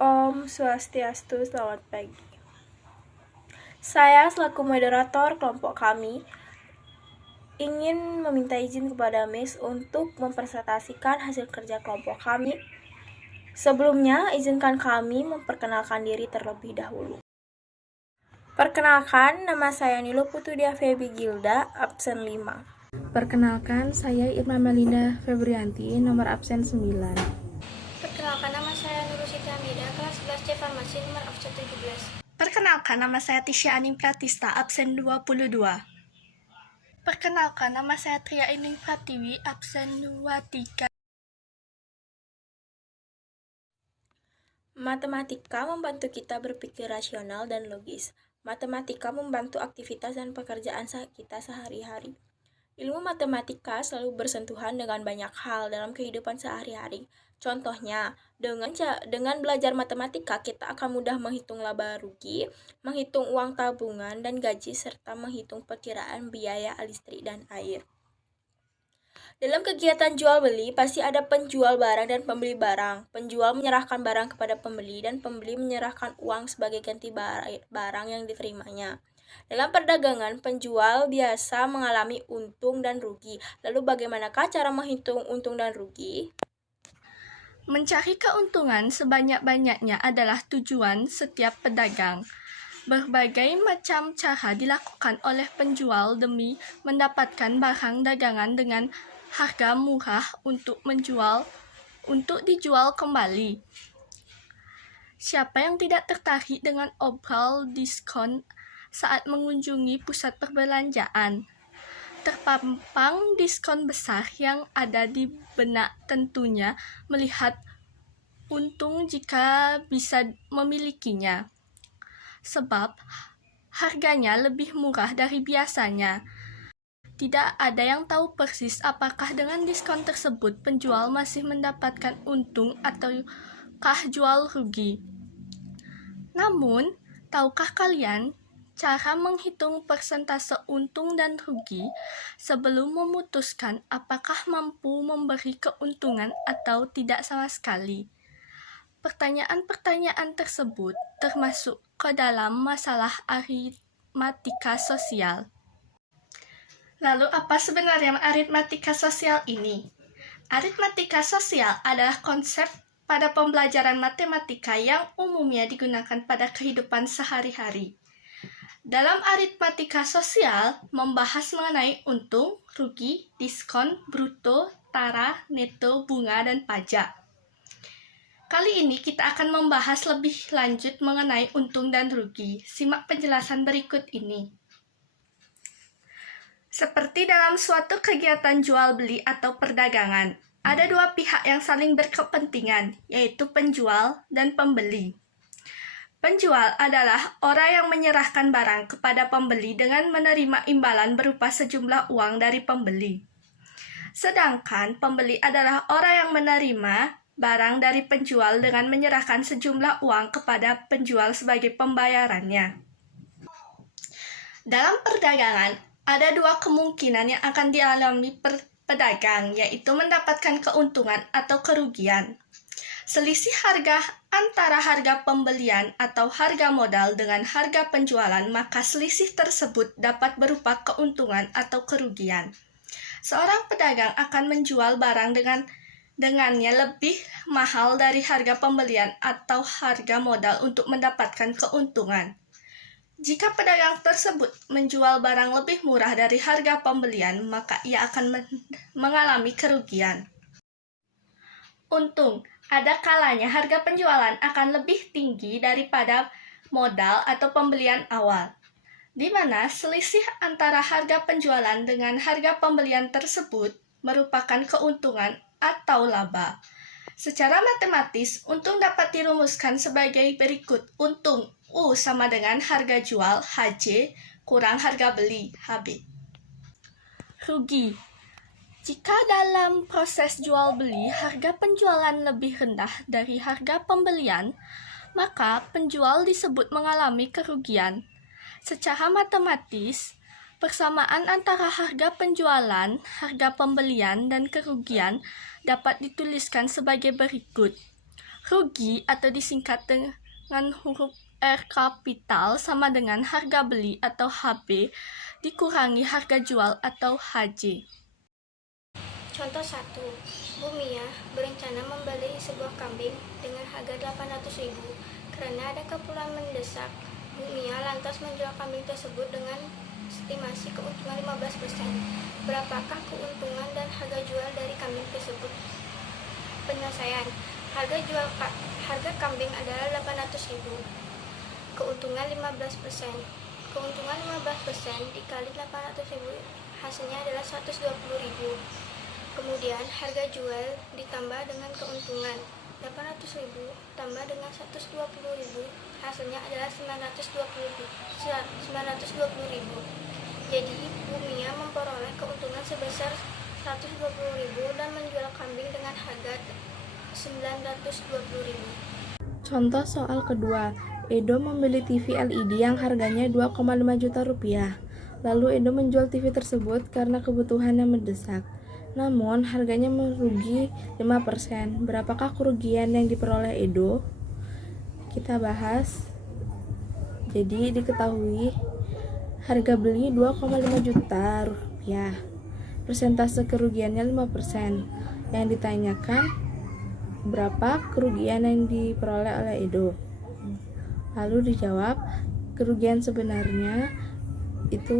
Om Swastiastu, selamat pagi. Saya selaku moderator kelompok kami ingin meminta izin kepada Miss untuk mempresentasikan hasil kerja kelompok kami. Sebelumnya, izinkan kami memperkenalkan diri terlebih dahulu. Perkenalkan, nama saya Nilo Putudia Febi Gilda, absen 5. Perkenalkan, saya Irma Melinda Febrianti, nomor absen 9. Perkenalkan, nama saya Nurul Siti Hamida, kelas 11C Farmasi, nomor absen 17. Perkenalkan, nama saya Tisha Aning Pratista, absen 22. Perkenalkan, nama saya Tria Ining Pratiwi, absen 23. Matematika membantu kita berpikir rasional dan logis. Matematika membantu aktivitas dan pekerjaan kita sehari-hari. Ilmu matematika selalu bersentuhan dengan banyak hal dalam kehidupan sehari-hari. Contohnya, dengan belajar matematika, kita akan mudah menghitung laba rugi, menghitung uang tabungan dan gaji, serta menghitung perkiraan biaya listrik dan air. Dalam kegiatan jual beli, pasti ada penjual barang dan pembeli barang. Penjual menyerahkan barang kepada pembeli dan pembeli menyerahkan uang sebagai ganti barang yang diterimanya. Dalam perdagangan, penjual biasa mengalami untung dan rugi. Lalu bagaimanakah cara menghitung untung dan rugi? Mencari keuntungan sebanyak-banyaknya adalah tujuan setiap pedagang. Berbagai macam cara dilakukan oleh penjual demi mendapatkan barang dagangan dengan harga murah untuk dijual kembali. Siapa yang tidak tertarik dengan obral diskon saat mengunjungi pusat perbelanjaan? Terpampang diskon besar yang ada di benak tentunya melihat untung jika bisa memilikinya, sebab harganya lebih murah dari biasanya. Tidak ada yang tahu persis apakah dengan diskon tersebut penjual masih mendapatkan untung ataukah jual rugi. Namun, tahukah kalian cara menghitung persentase untung dan rugi sebelum memutuskan apakah mampu memberi keuntungan atau tidak sama sekali? Pertanyaan-pertanyaan tersebut termasuk ke dalam masalah aritmatika sosial. Lalu apa sebenarnya aritmatika sosial ini? Aritmatika sosial adalah konsep pada pembelajaran matematika yang umumnya digunakan pada kehidupan sehari-hari. Dalam aritmatika sosial membahas mengenai untung, rugi, diskon, bruto, tara, neto, bunga, dan pajak. Kali ini kita akan membahas lebih lanjut mengenai untung dan rugi. Simak penjelasan berikut ini. Seperti dalam suatu kegiatan jual beli atau perdagangan, ada dua pihak yang saling berkepentingan, yaitu penjual dan pembeli. Penjual adalah orang yang menyerahkan barang kepada pembeli dengan menerima imbalan berupa sejumlah uang dari pembeli. Sedangkan pembeli adalah orang yang menerima barang dari penjual dengan menyerahkan sejumlah uang kepada penjual sebagai pembayarannya. Dalam perdagangan, ada dua kemungkinan yang akan dialami pedagang, yaitu mendapatkan keuntungan atau kerugian. Selisih harga antara harga pembelian atau harga modal dengan harga penjualan, maka selisih tersebut dapat berupa keuntungan atau kerugian. Seorang pedagang akan menjual barang dengannya lebih mahal dari harga pembelian atau harga modal untuk mendapatkan keuntungan. Jika pedagang tersebut menjual barang lebih murah dari harga pembelian, maka ia akan mengalami kerugian. Untung, ada kalanya harga penjualan akan lebih tinggi daripada modal atau pembelian awal, di mana selisih antara harga penjualan dengan harga pembelian tersebut merupakan keuntungan atau laba. Secara matematis, untung dapat dirumuskan sebagai berikut. Untung U sama dengan harga jual HJ kurang harga beli HB. Rugi. Jika dalam proses jual beli harga penjualan lebih rendah dari harga pembelian, maka penjual disebut mengalami kerugian. Secara matematis, persamaan antara harga penjualan, harga pembelian, dan kerugian dapat dituliskan sebagai berikut. Rugi atau disingkat dengan huruf R kapital sama dengan harga beli atau HB dikurangi harga jual atau HJ. Contoh 1. Bu Mia berencana membeli sebuah kambing dengan harga 800.000 karena ada keperluan mendesak. Bu Mia lantas menjual kambing tersebut dengan estimasi keuntungan 15%. Berapakah keuntungan dan harga jual dari kambing tersebut? Penyelesaian. Harga kambing adalah 800.000. Keuntungan 15%. Keuntungan 15% dikali 800.000 hasilnya adalah 120.000. Kemudian harga jual ditambah dengan keuntungan 800.000 tambah dengan 120.000 hasilnya adalah 920.000. Jadi Bu Mia memperoleh keuntungan sebesar 120.000 dan menjual kambing dengan harga 920.000. Contoh soal kedua, Edo membeli TV LED yang harganya 2,5 juta rupiah. Lalu Edo menjual TV tersebut karena kebutuhan yang mendesak. Namun harganya merugi 5%. Berapakah kerugian yang diperoleh Edo? Kita bahas. Jadi diketahui harga beli 2,5 juta rupiah. Persentase kerugiannya 5%. Yang ditanyakan berapa kerugian yang diperoleh oleh Edo. Lalu dijawab kerugian sebenarnya itu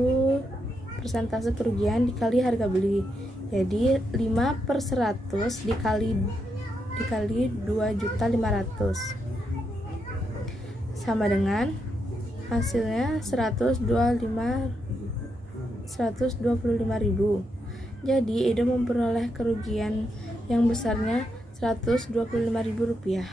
persentase kerugian dikali harga beli. Jadi 5/100 dikali 2.500.000 sama dengan hasilnya 125.000. Jadi Edo memperoleh kerugian yang besarnya 125.000 rupiah.